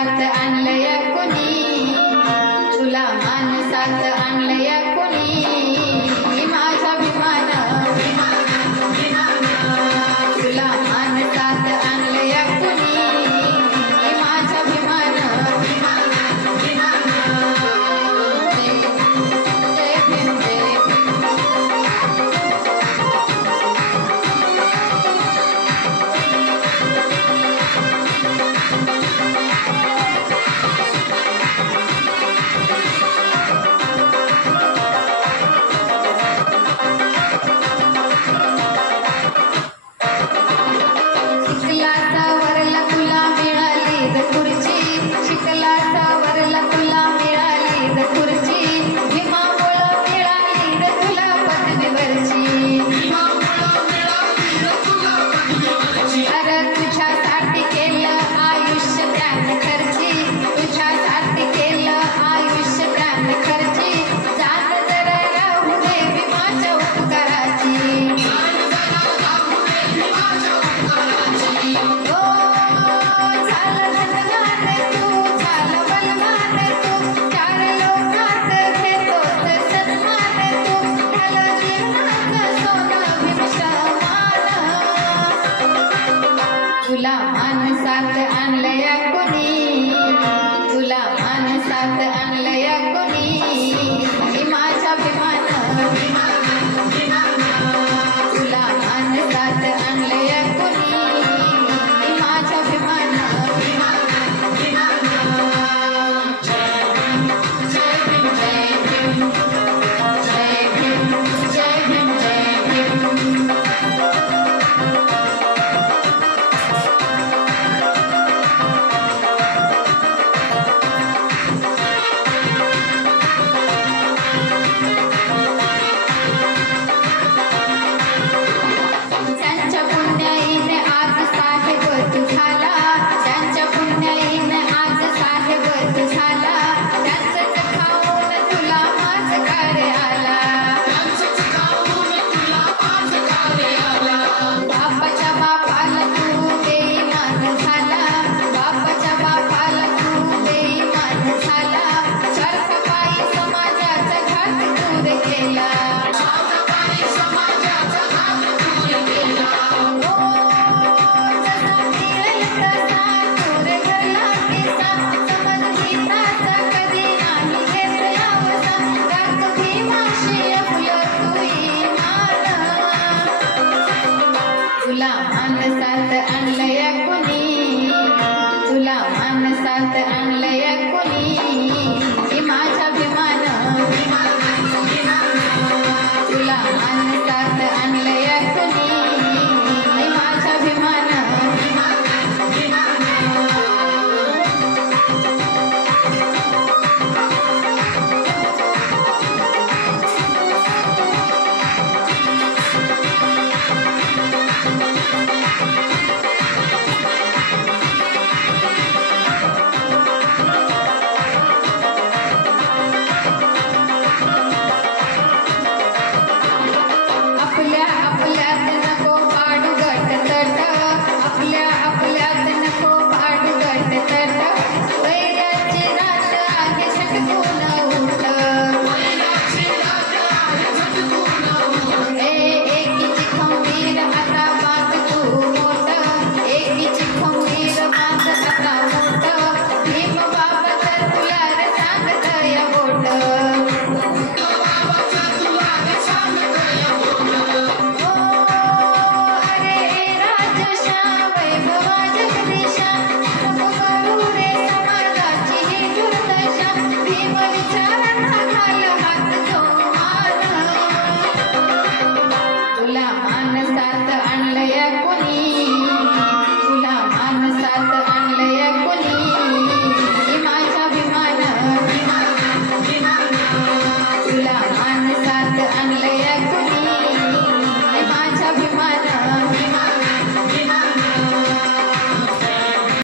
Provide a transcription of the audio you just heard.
मानसात आणलंय कुणी, तुला मानसात आणलंय कुणी, मी माझा अभिमान, तुला मानसात आणलंय कुणी, मी माझा अभिमान, जय भीम जय भीम. शिकलाचा वरला तुला मिळाली ग खुर्ची, शिकलाचा वरला तुला मिळाली ग खुर्ची, भीमामुळं मिळाली ग तुला पदवीवरची, अरे तुझ्यासाठी केलं आयुष्य त्याने खर्ची, तुझ्यासाठी केलं आयुष्य त्याने खर्ची, जाण जरा राहू दे भीमाच्या उपकाराची, तुला मानसात आणलंय कुणी, तुला मानसात आणलंय कुणी, मी माझा अभिमान, तुला मानसात आणलंय कुणी, मी माझा अभिमान. जय भीम जय भीम, जय भीम जय भीम, जय भीम. त्यांच्या पुण्याईने आज साहेब तू झाला, त्यांच्या पुण्याईने आज साहेब तू झाला, त्यांचंच खाऊन तुला माझ कार्य आला, बापाच्या बापाला तू बेईमान झाला, बापाच्या बापाला तू बेईमान झाला, स्वार्थपायी समाजाचा घात तू रे केला, जसा मिळेल तसा तू रे घरला किस्सा, समजहिताचा कधी नाही घेतला वसा, राख भीमाशी आपलं तू इमान, तुला मानसात आणलंय कुणी, तुला मानसात आणलंय कुणी, मी माझा अभिमान, तुला मानसात आणलंय कुणी, मी माझा अभिमान. आपल्या आपल्यात नको पाडू गट तट, आपल्या आपल्यात नको पाडू गट तट, वैराची रात आहे झटकून उठ, एकीची खंबीर आता बांध तू मोठ, एकीची खंबीर